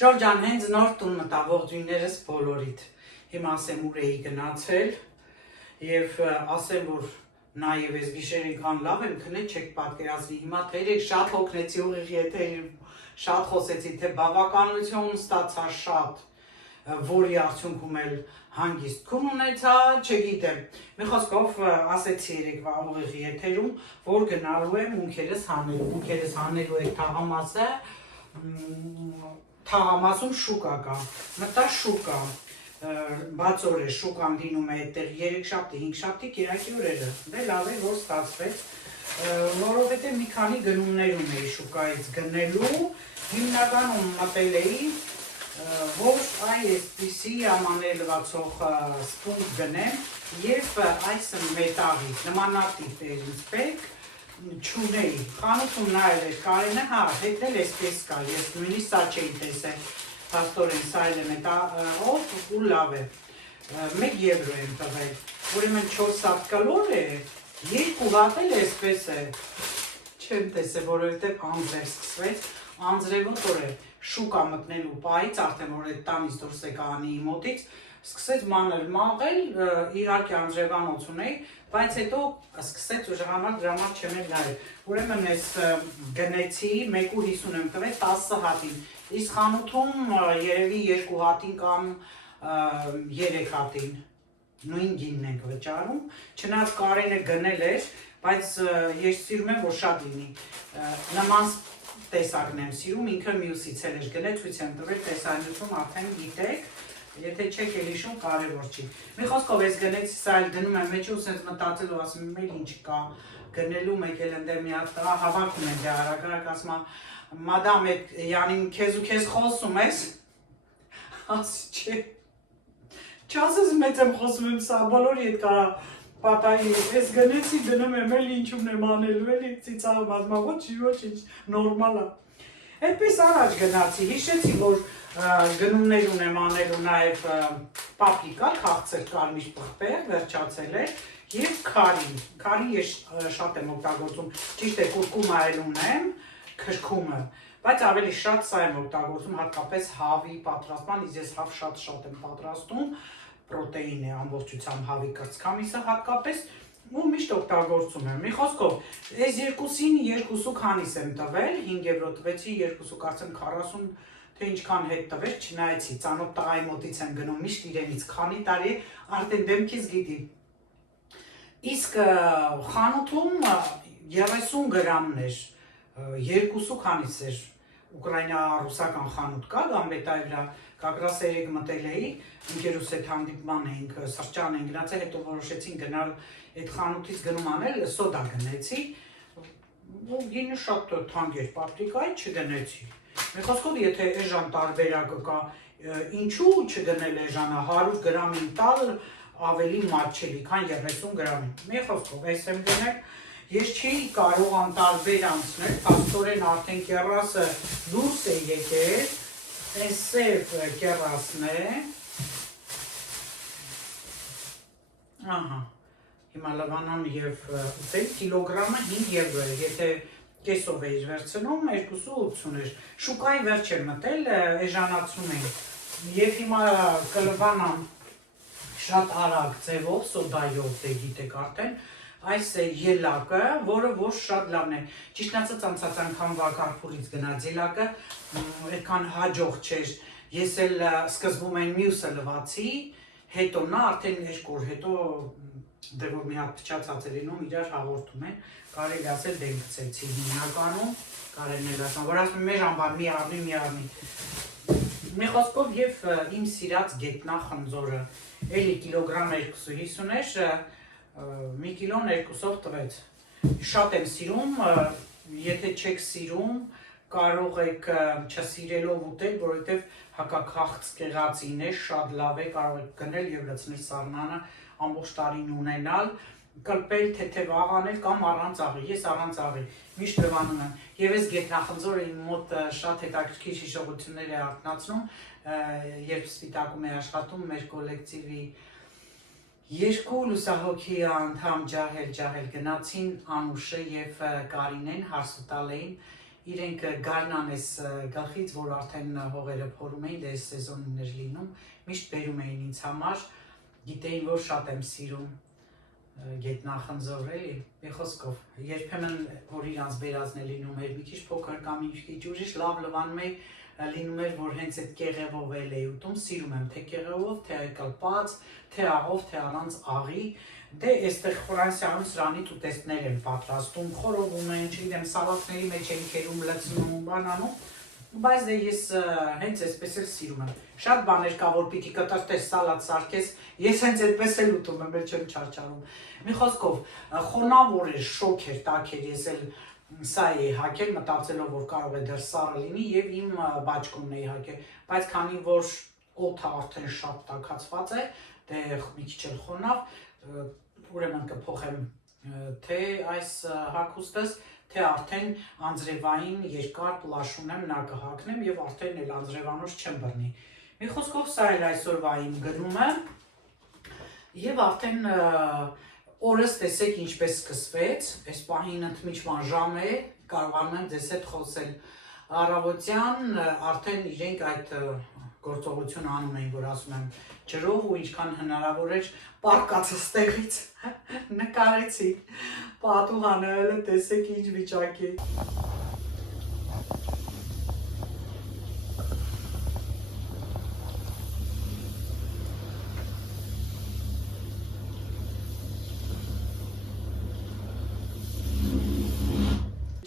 Ջորջան, հենց նոր տուն մտա ողջույններս բոլորիդ։ Հիմա ասեմ ուր էի գնացել եւ ասեմ, որ նաեւ այս գիշեր ինքան լավ եմ քնել, չեք պատկերացնի։ Հիմա թերեք շատ հոգնեցի ուղիղ եթերին, շատ խոսեցի, թե բավականություն ստացա շատ, որի արդյունքում էլ հանգիստ քուն ունեցա, չգիտեմ։ Մի խոսքով ասեցի երեկվա ուղիղ եթերում, որ գնալու եմ ունքերս հանելու եք թաղամասը, թաղամասում շուկա կա, մտա շուկա, բաց օր է շուկան լինում է այդտեղ 3 շաբթի, 5 շաբթի, կիրակի օրերը, դե լավ է, որ ստացվեց, որովհետև մի քանի գնումներ ունեի շուկայից գնելու, հիմնականում մտել էի, որ այսպիսի ամանելվածող սպունգ գնեմ և այս մետաղից, նմանատիպ էր ինձ պետք, չունեի, խանութում նայել էր Կարենը, հա, հետն էլ էսպես կա, ես նույնիսկ սա չէի տեսել, փաստորեն սա էլ է մետաղով ու լավ է, 1 եվրո եմ տվել, ուրեմն 400 կալոր է, 2 հատ էլ էսպես է, չեմ տեսել, որովհետև անձրև սկսվեց, անձրևոտ օր է, շուկա մտնելու պահից, արդեն որ այդ տանից դուրս եկա Անիի մոտից, սկսեց մանր մաղել, իհարկե անձրևանոց ունեի, բայց հետո սկսեց ուժեղանալ դրամար չեմ էլ նայել, ուրեմն ես գնեցի, 1.50 եմ տվել 10 հատին, իսկ խանութում երևի 2 հատին կամ 3 հատին, նույն գինն ենք վճարում, չնայած Կարենը գնել էր, բայց ես սիրում եմ, որ շատ լինի, նման տեսակն եմ սիրում, ինքը մյուսից էլ էր գնել, ցույց եմ տվել տեսանյութում արդեն գիտեք, եթե չեք էլ հիշում, կարևոր չի։ Մի խոսքով ես գնեցի, սա էլ գնում եմ մեջը ու սենց մտածելու ասում եմ, էլ ինչ կա գնելու, մեկ էլ ընդեր մի հատ տղա հավաքում են դե արագ ասում եմ, մադամ, յանի քեզ խոսում ես, ասի չէ, չասես մեծ եմ խոսում եմ, սա բոլորի հետ կարա պատահի, ես գնեցի, գնում եմ էլ ինչում եմ անելու, էլի ծիծաղում ասում, ոչինչ, նորմալ է։ Այդպես առաջ գնացի, հիշեցի, որ գնումներ ունեմ անելու նաև պապրիկա, քաղցր կարմիր պղպեղ, վերջացել էր, և քարի ես շատ եմ օգտագործում, ճիշտ է կուրկումը էլ ունեմ, քրքումը, բայց ավելի շատ սա եմ օգտագործում, հատկապես հավի պատրաստման, ես հավ շատ եմ պատրաստում, պրոտեին է ամբողջությամբ հավի կրծքամիսը հատկապես ու միշտ օգտագործում եմ։ Մի խոսքով, այս երկուսին 2 քանիս եմ տվել, 5 եվրո տվեցի, 2 կարծեմ 40, թե ինչքան հետ տվեր, չնայեցի, ծանոթ տղայի մոտից եմ գնում միշտ իրենից, քանի տարի արդեն դեմքից գիտի։ Իսկ խանութում 30 գրամն էր, 2 քանիս էր, ուկրաինա-ռուսական խանութ կա, Գամբետայի վրա, կակրաս երեկ մտել էի, ընկերուս հետ հանդիպման էինք, սրճարան էինք գնացել, հետո որոշեցին գնալ այդ խանութից գնում անել, սոդա գնեցի, ու գինը շատ թանկ էր, պապրիկայի չգնեցի։ Մի խոսքով, եթե էժան տարբերակը կա, ինչու չգնել էժանը, 100 գրամին տալ ավելի մատչելի, քան 30 գրամին։ Մի խոսքով, այս եմ գնել, ես չի կարող անտարբեր անցնել, փաստորեն արդեն կեռասը դուրս է եկել, այս սև կեռասն է, ահա, հիմա լվանան և ուտել, կիլոգրամը 5 եվրո է, եթե կեսով էիր վերցնում, 2.80 էր, շուկայի վերջ է մտել, էժանացում ենք, և հիմա կլվանան շատ արագ ձևով, սոդայով, դե գիտեք արդեն, այս է ելակը, որը ոչ շատ լավն է, ճիշտ ասած անցած անգամ վակարփուրից գնաց ելակը, այդքան հաջող չէր, ես էլ սկզբում այն մյուսը լվացի, հետո նա արդեն 2 օր հետո դե որ մի հատ փչացած է լինում, իրար հաղորդում են, կարելի ասել դեն գցեցի հիմնականում, կարելի էլ ասում, որ ասում մեր անվան մի առնի, մի խոսքով և իմ սիրած գետնախնձորը, էլի կիլոգրամ 2.50 էր, մի կիլոն 2-ով տվեց, շատ եմ սիրում, եթե չեք սիրում, կարող եք չսիրելով ուտել, որովհետև հակաքաղցկեղածին է, շատ լավ է, կարող եք գնել և լցնել սառնանը, ամբողջ տարին ունենալ, կլպել, թեթև աղանել կամ առանց աղի, ես առանց աղի, միշտ լվանում եմ, և այս գետնախնձորը իմ մոտ շատ հետաքրքիր հիշողություններ է արթնացնում, երբ սպիտակում է աշխատում մեր կոլեկտիվի 2 լուսահոգի անդամ ջահել գնացին Անուշը և Կարինեն հարսուտալ էին իրենք գարնան էս գլխից, որ արդեն հողերը փորում էին, դե սեզոնին էր լինում, միշտ բերում էին ինձ համար, գիտեին, որ շատ եմ սիրում գետնախնձոր էլի, մի խոսքով, երբեմն որ իրանց բերածն է լինում էր մի քիչ փոքր կամ մի քիչ ուրիշ լավ լվանում էի, լինում էր, որ հենց այդ կեղևով էլ էի ուտում, սիրում եմ թե կեղևով, թե կլպած, թե աղով, թե առանց աղի, դե այստեղ Ֆրանսիայում սրանից ուտեստներ են պատրաստում, խորովում են, չգիտեմ, սալատների մեջ են քերում, լցնում, բանանում, բայց դե ես հենց այսպես էլ սիրում եմ, շատ բաներ կա, որ պիտի կտրտես, սալատ սարքես, ես հենց այդպես էլ ուտում եմ, էլ չեմ չարչարում, մի խոսքով, խոնավոր էր, շոկ էր, տաք էր, ես էլ սա էի հագել, մտածելով, որ կարող է դեռ սառը լինի և իմ բաճկոնն էի հագել, բայց քանի որ օդը արդեն շատ տաքացված է, դե մի քիչ էլ խոնավ, ուրեմն կփոխեմ թե այս հագուստս, թե արդեն անձրևային երկար պլաշ ունեմ, նա կհագնեմ և արդեն էլ անձրևանոց չեմ բռնի։ Մի խոսքով սա էլ այսօրվա իմ գնումը և արդեն օրս տեսեք ինչպես սկսվեց, այս պահին ընդմիջման ժամ է, կարողանում եմ ձեզ հետ խոսել առավոտյան, արդեն իրենք այդ գործողությունը անում էին, որ ասում եմ ջրով ու ինչքան հնարավոր էր պարկածս տեղից նկարեցի, պատուհանը հələ տեսեք ինչ վիճակի։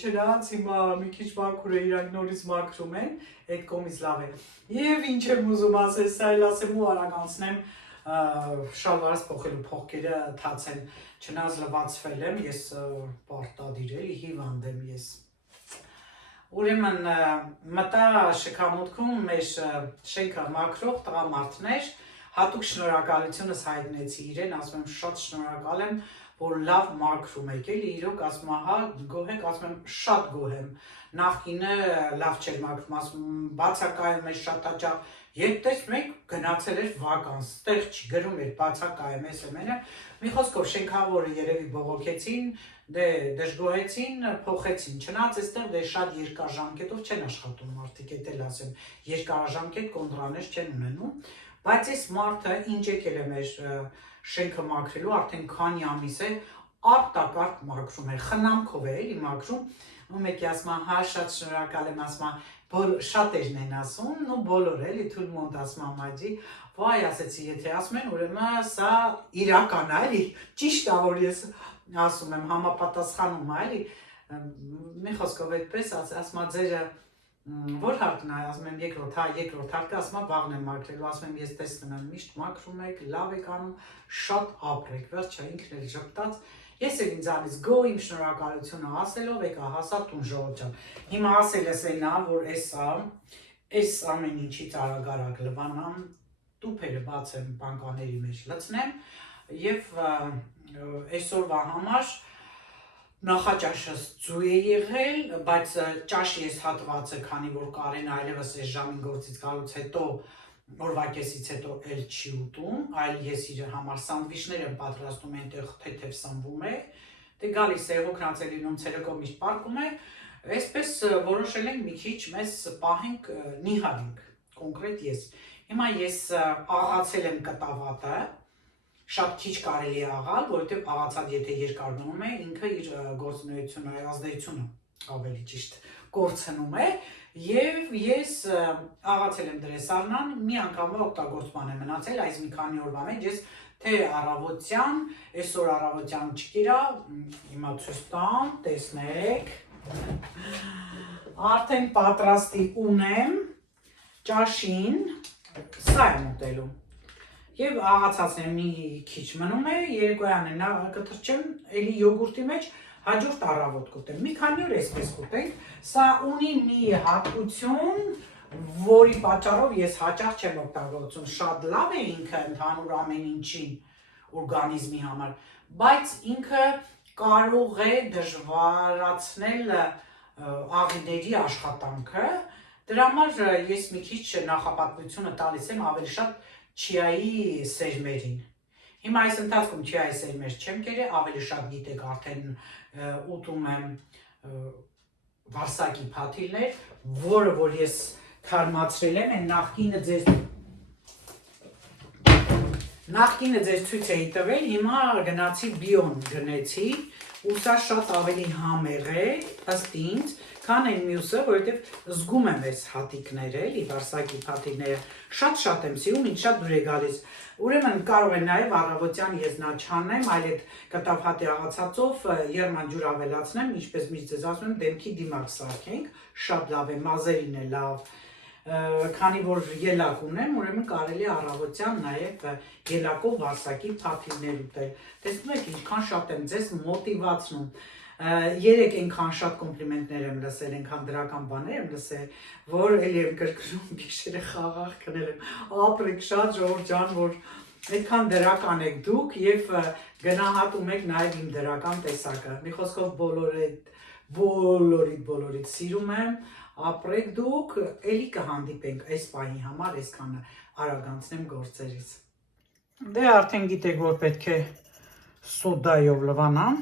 Չնայած հիմա մի քիչ մաքուր է, իրանք նորից մաքրում են, այդ կողմից լավ է։ Եվ ինչ եմ ուզում ասել, սա էլ ասեմ ու արագ անցնեմ շալվարս փոխելու փողկերը թաց են, չնայած լվացվել եմ, ես պարտադիր էլի հիվանդ եմ ես։ Ուրեմն մտա շքամուտքում մեր շենքը մաքրող տղամարդներ, հատուկ շնորհակալությունս հայտնեցի իրեն, ասում եմ շատ շնորհակալ եմ, որ լավ մաքրում եք էլի, իրոք ասում եմ, հա, գոհ եք, ասում եմ, շատ գոհ եմ, նախկինը լավ չէր մաքրում, ասում եմ, բացակայում էր շատ հաճախ, երբ տեսնում եք, գնացել էր վականս, ստեղ չի գրում էր, բացակայում ես εμένα, մի խոսքով շենքավորը երևի բողոքեցին, դե դժգոհեցին, փոխեցին, չնայած այստեղ դե շատ երկարաժամկետով չեն աշխատում մարդիկ, էդ էլ ասեմ, երկարաժամկետ կոնտրաներ չեն ունենում, բայց այս մարդը ինչ եկել է մեր շենքը մաքրելու, արդեն քանի ամիս է, արտակարգ մաքրում է, խնամքով է էլի մաքրում, ու մեկի ասում հա շատ շնորհակալ եմ, ասում շատերն են ասում, ու բոլոր էլի թույլմոնտ ասում մաջի, վայ ասեցի, եթե ասում են, ուրեմն սա իրական է, էլի, ճիշտ է, որ ես ասում եմ, համապատասխանում է, էլի, մի խոսքով այդպես ասում ձերը որ հարկն է, ասում եմ երկրորդ, հա երկրորդ հարկը, ասում եմ վաղն եմ մաքրելու, ասում եմ ես տեսնում եմ, միշտ մաքրում եք, լավ եք անում, շատ ապրեք, վերջը ինքն էլ ժպտաց, ես էլ ինձանից գոհ իմ շնորհակալությունը ասելով եկա հասա տուն Ժողովուրդ ջան, հիմա ասել ես այնա, որ այս ամեն ինչից արագ լվանամ, տուփերը բացեմ բանկաների մեջ լցնեմ և այսօրվա համար նախաճաշս ձու է եղել, բայց ճաշի ես հատվածը, քանի որ Կարեն այլևս այս ժամին գործից գալուց հետո, օրվա կեսից հետո էլ չի ուտում, այլ ես իր համար սանդվիչներ եմ պատրաստում, այնտեղ թեթև սնվում է, դե գալիս է հոգնած է լինում, ցերեկով միշտ պարկում է, այսպես որոշել ենք մի քիչ մեզ պահենք նիհարենք, կոնկրետ ես։ Հիմա ես աղացել եմ կտավատը, շատ քիչ կարելի է աղալ, որովհետև աղացած եթե երկար մնում է, ինքը իր գործունեությունը, ազդեցությունը ավելի ճիշտ կորցնում է և ես աղացել եմ դրեսարնան, մի անգամվա օգտագործման է մնացել, այս մի քանի օրվա մեջ ես թե առավոտյան, այսօր առավոտյան չկիրա, հիմա ցույց տամ, տեսնեք, արդեն պատրաստի ունեմ, ճաշին, սա եմ ուտելու և աղացածն է մի քիչ մնում է, երեկոյան է նա կթրջեմ էլի յոգուրտի մեջ, հաջորդ առավոտ կուտեմ, մի քանի օր այսպես կուտենք, սա ունի մի հատկություն, որի պատճառով ես հաճախ չեմ օգտագործում, շատ լավ է ինքը ընդհանուր ամեն ինչին օրգանիզմի համար, բայց ինքը կարող է դժվարացնել աղիների աշխատանքը, դրա համար ես մի քիչ նախապատվությունը տալիս եմ ավելի շատ չիայի սերմերին։ Հիմա այս ընթացքում չիայի սերմեր չեմ կերել, ավելի շատ գիտեք արդեն ուտում եմ վարսակի փաթիլներ, որը որ ես թարմացրել եմ, այն նախկինը ձեզ ցույց էի տվել, հիմա գնացի բիոն գնեցի, ու սա շատ ավելի համեղ է, ըստ ինձ, քան այն մյուսը, որովհետև զգում եմ այս հատիկները, էլի վարսակի փաթիլները, շատ եմ սիրում, ինձ շատ դուր է գալիս։ Ուրեմն կարող եմ նաև առավոտյան ես նա չանեմ, այլ այդ կտավ հատի աղացածով երման ջուր ավելացնեմ, ինչպես միշտ ձեզ ասում եմ, դեմքի դիմաց սարքենք, շատ լավ է, մազերին է լավ, քանի որ ելակ ունեմ, ուրեմն կարելի է առավոտյան նաև ելակով վարսակի փաթիլներ ուտել։ Տեսնում եք ինչքան շատ եմ ձեզ մոտիվացնում։ Երեք այնքան շատ կոմպլիմենտներ եմ լսել, այնքան դրական բաներ եմ լսել, որ էլի եմ կրկնում գիշերը խաղաղ քնել եմ, ապրեք շատ ժողովուրդ ջան, որ այդքան դրական եք դուք եւ գնահատում եք նաեւ իմ դրական տեսակը։ Մի խոսքով բոլորիդ սիրում եմ, ապրեք դուք, էլի կհանդիպենք այս պահի համար, այսքանը արագ անցնեմ գործերից։ Դե արդեն գիտեք, որ պետք է սոդայով լվանամ։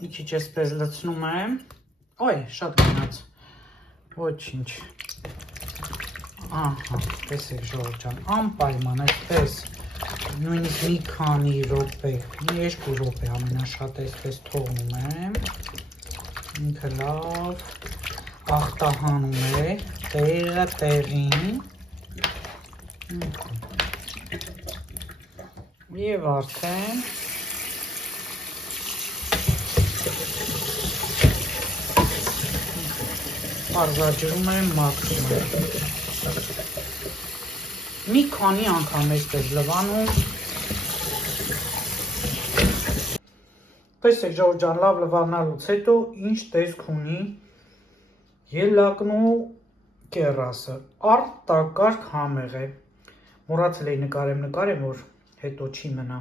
Մի քիչ էսպես լցնում եմ։ Ոյ, շատ գնաց։ Ոչինչ։ Ահա, տեսեք ժողովուրդ ջան, անպայման այդպես նույնիսկ մի քանի րոպե, մի 2 րոպե ամենաշատը էսպես թողնում եմ։ Ինքը լավ ախտահանում է տեղը տեղին։ Եվ արդեն Պարզաջրում եմ մաքրում եմ։ Մի քանի անգամ էսպես լվանում։ Տեսեք ժողովուրդ ջան, լավ լվանալուց հետո ինչ տեսք ունի ելակն ու կեռասը։ Արտակարգ համեղ է։ Մոռացել էի նկարեմ, որ հետո չի մնա։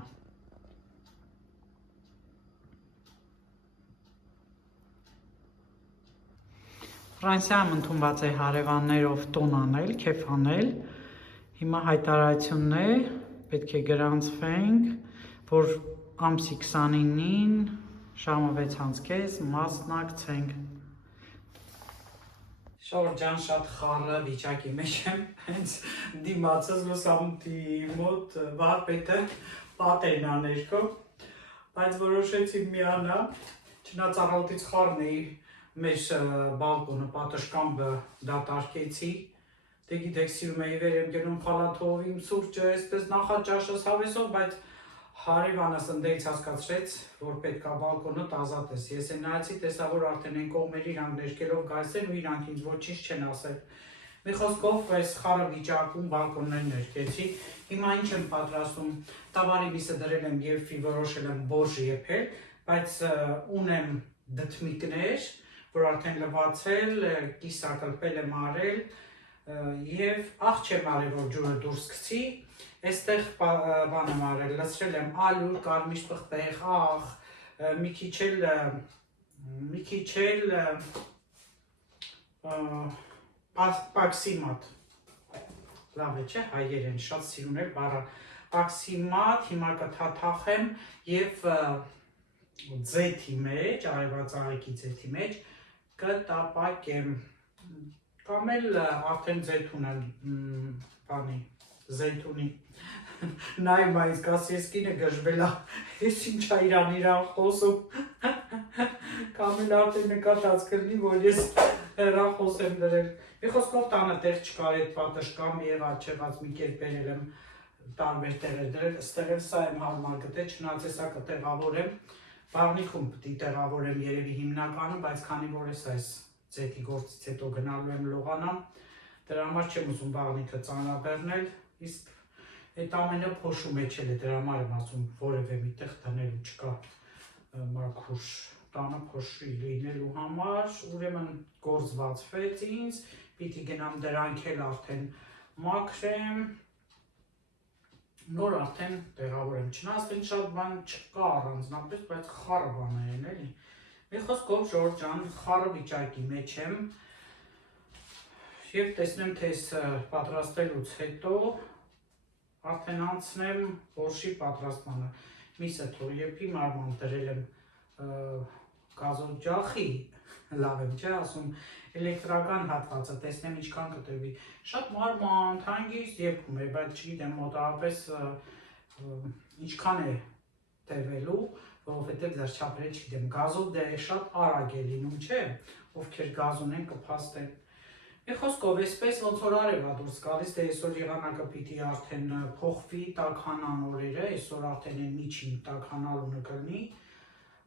Ֆրանսիայում ընդունված է հարևաններով տոն անել, քեֆ անել։ Հիմա հայտարարությունն է, պետք է գրանցվենք, որ ամսի 29-ին ժամը 6:30 մասնակցենք։ Ժողովուրդ ջան, շատ խառը վիճակի մեջ եմ, հենց դիմացս լուսամուտի մոտ վարպետը պատերն ա ներքո, բայց որոշեցի միանալ, չնայած առավոտից խառն էի մեր բալկոնը, պատշգամբը դատարկեցի, դե գիտեք սիրում էի վեր եմ գնում խալաթով, իմ սուրճը, այսպես նախաճաշս հավեսով, բայց հարևանս ընդդեից հասկացրեց, որ պետք է բալկոնը տազատես, ես են նայեցի, տեսա, որ արդեն են կողմերի իրանք ներկելով գայս են ու իրանք ինձ ոչինչ չեն ասել, մի խոսքով այս խառը վիճակում բալկոններ ներկեցի, հիմա ինչ եմ պատրաստում, տավարի միսը դրել եմ և որոշել եմ բորժ եփել, բայց ունեմ դդմիկներ, որ արդեն լվացել, կիսակլպել եմ արել և աղ չեմ արել, որ ջուրը դուրս գցի, այստեղ բան եմ արել, լցրել եմ ալյուր, կարմիր պղպեղ, աղ, մի քիչ էլ պաքսիմատ, լավ է չէ, հայերեն, շատ սիրուն էր բառը, պաքսիմատ, հիմա կթաթախեմ և ձեթի մեջ, արևած աղեքի ձեթի մեջ, կտապակեմ, կամ էլ արդեն ձեթուն եմ, զեյթունի, նայում այս կասի ես կինը գժվել է, ես ինչ իրան խոսում, կամ էլ արդեն նկատած կլինի, որ ես հեռախոս եմ դրել, մի խոսքով տանը տեղ չկար այդ պատշգամ և աչեղած մի կերպերել եմ տարբեր տեղեր դրել, ստեղ էլ սա եմ հարմար գտել, չնայած հեսա կտեղավորեմ, բաղնիքում պտի տեղավորեմ երևի հիմնականում, բայց քանի որ ես այս ձեթի գործից հետո գնալու եմ լողանամ, դրա համար չեմ ուզում բաղնիքը ծանրաբեռնել, իսկ այդ ամենը փոշու մեջ էլ է, դրա համար եմ ասում, որևէ մի տեղ դնելու չկա մաքուր, տանը փոշի լինելու համար, ուրեմն գործվածվեց ինձ, պիտի գնամ դրանք էլ արդեն մաքրեմ, նոր արդեն տեղավորեմ, չնայած ինչ շատ բան չկա առանձնապես, բայց խառը բան են էլի։ Մի խոսքով ժողովուրդ ջան, խառը վիճակի մեջ եմ և տեսնեմ, թե այս պատրաստելուց հետո արդեն անցնեմ բորշի պատրաստմանը։ Միսը թող եփի, մարման դրել եմ գազօջախի, լավ եմ, չէ՞ ասում, էլեկտրական հատվածը, տեսնեմ ինչքան կտրվի։ Շատ մարմանդ, հանգիստ եկում է, բայց չգիտեմ մոտավորապես ինչքան է տևելու, որովհետև դեռ չգիտեմ, գազով դե շատ արագ է լինում, չէ՞, ովքեր գազ ունեն կփաստեն։ Մի խոսքով, այսպես ոնց որ արևա դուրս գալիս, դե այսօր եղանակը պիտի արդեն փոխվի, տաքանան օրերը, այսօր արդեն այն միջին տաքանալունը կլինի,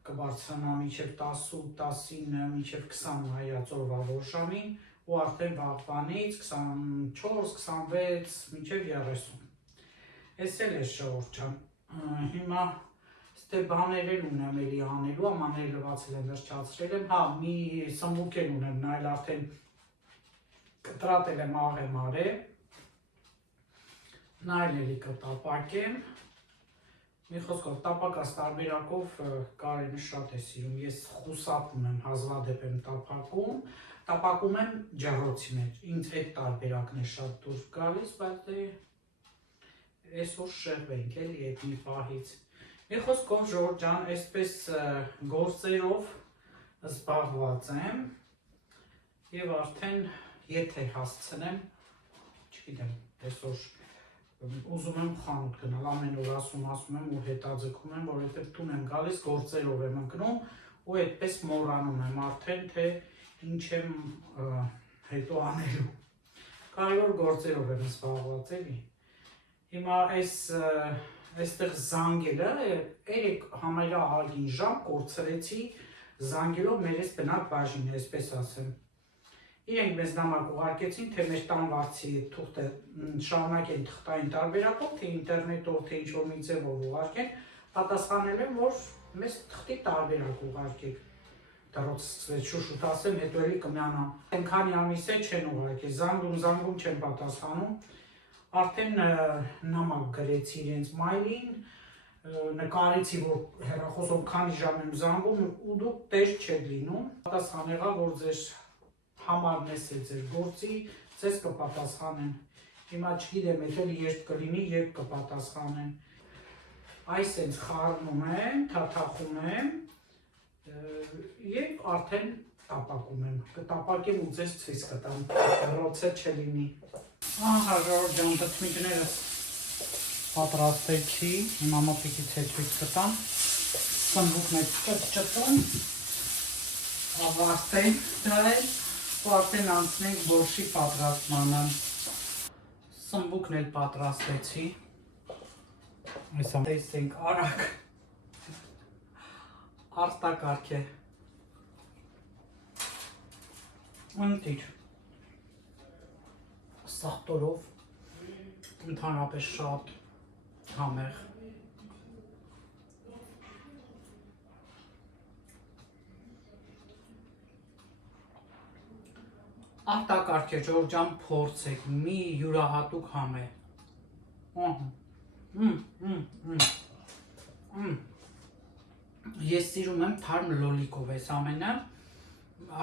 կբարձրանա մինչև 18-19, մինչև 20 հայաց օրվա որշամին, ու արդեն վաղվանից 24-26, մինչև 30։ Էս էլ է շողորդ ջան, հիմա ստե բաներ էլ ունեմ էլի անելու, ամաներ լվացել եմ, վերջացրել եմ, հա, մի սմբուկ էլ ունեմ, նայել արդեն կտրատել եմ աղեմարը, նայել էլի կտապակեմ, մի խոսքով տապակած տարբերակով Կարենը շատ է սիրում, ես խուսափում եմ, հազվադեպ եմ տապակում եմ ջեռոցի մեջ, ինձ այդ տարբերակն է շատ դուր գալիս, բայց դե այսօր շեղվենք էլի այդ մի պահից։ Մի խոսքով ժողովուրդ ջան, այսպես գործերով զբաղված եմ և արդեն եթե հասցնեմ, չգիտեմ, այսօր ուզում եմ խանութ գնալ, ամեն օր ասում եմ ու հետաձգում եմ, որովհետև տուն եմ գալիս, գործերով եմ ընկնում ու այդպես մոռանում եմ արդեն, թե ինչ եմ հետո անելու։ Կարևոր գործերով եմ զբաղված էլի։ Հիմա այստեղ զանգելը, 3 համարյա ահագին ժամ կորցրեցի զանգելով մեր այս բնակ բաժինը, այսպես ասեմ։ Իրենք մեզ նամակ ուղարկեցին, թե մեր տան վարձի թուղթը շարունակեն թղթային տարբերակով, թե ինտերնետով, թե ինչ-որ մի ձևով ուղարկեն, պատասխանել եմ, որ մեզ թղթի տարբերակ ուղարկեք։ Դեռոց սկսվեց շուշուտ ասեմ, հետո էլի կմյանամ։ Քանի ամիս է չեն ուղարկել, զանգում չեն պատասխանում, արդեն նամակ գրեցի իրենց մայլին, նկարեցի, որ հեռախոսով քանի ժամ եմ զանգում ու դուք տեր չեք լինում, պատասխան եղավ, որ ձեր համարն ես է ձեր գործի, ձեզ կպատասխանեն։ Հիմա չգիտեմ, էլ երբ կլինի, երբ կպատասխանեն։ Այս հենց խառնում եմ, թաթախում եմ և արդեն տապակում եմ։ Կտապակեմ ու ձեզ ցույց կտամ, ռոցը չլինի։ Ահա ժողովուրդ ջան, դծմիկներս պատրաստեցի, հիմա մոտիկից է ցույց կտամ։ Սմբուկն է ճտում, ավարտեն դրել ու արդեն անցնենք բորշի պատրաստմանը։ Սմբուկն էլ պատրաստեցի։ Այսա տեսենք արագ արտակարգ է։ Ընտիր սաղտորով ընդհանրապես շատ համեղ։ Արտակարգ է, ժողովուրդ ջան, փորձեք, մի յուրահատուկ համ է։ Ես սիրում եմ թարմ լոլիկով այս ամենը,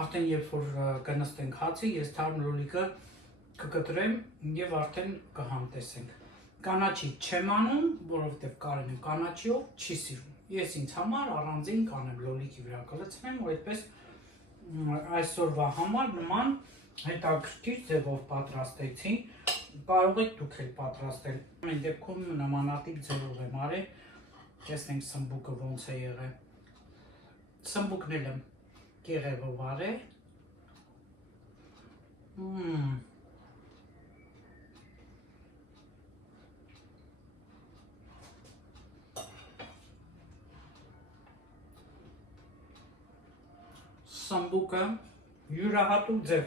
արդեն երբ որ կնստենք հացի, ես թարմ լոլիկը կկտրեմ և արդեն կհամտեսենք։ Կանաչի չեմ անում, որովհետև Կարենը կանաչիով չի սիրում։ Ես ինձ համար առանձին կանեմ լոլիկի վրա կլցնեմ, ու այդպես այսօրվա համար նման հետաքրքիր ձևով պատրաստեցի, կարող եք դուք էլ պատրաստել։ Ամեն դեպքում նմանատիպ ձևով եմ արել, տեսնենք սմբուկը ոնց է եղել։ Սմբուկն էլ եմ կեղևով արել։ Սմբուկը յուրահատուկ ձև,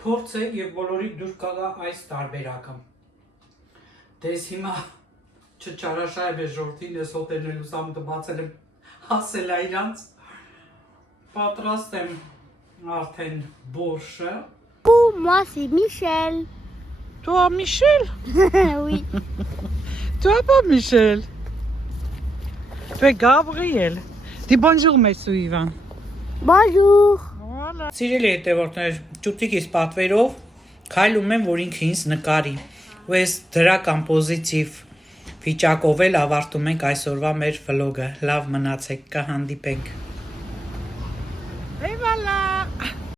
փորձեք և բոլորի դուր կգա այս տարբերակը։ Դες հիմա չճարաշահებ է ժողովրդին, ես հոտելն լուսամուտը բացել եմ հասել է իրանց, պատրաստեմ արդեն բորշը։ Moi c'est Michel. Toi Michel? Oui. Toi pas Michel? Tu es Gabriel. Dis bonjour monsieur Ivan. Bonjour. Սիրելի հետևորդներ, ճուտիկիս պատվերով քայլում եմ, որ ինքը ինձ նկարի, ու այս դրական պոզիտիվ վիճակով էլ ավարտում ենք այսօրվա մեր վլոգը, լավ մնացեք, կհանդիպենք։ Et voilà.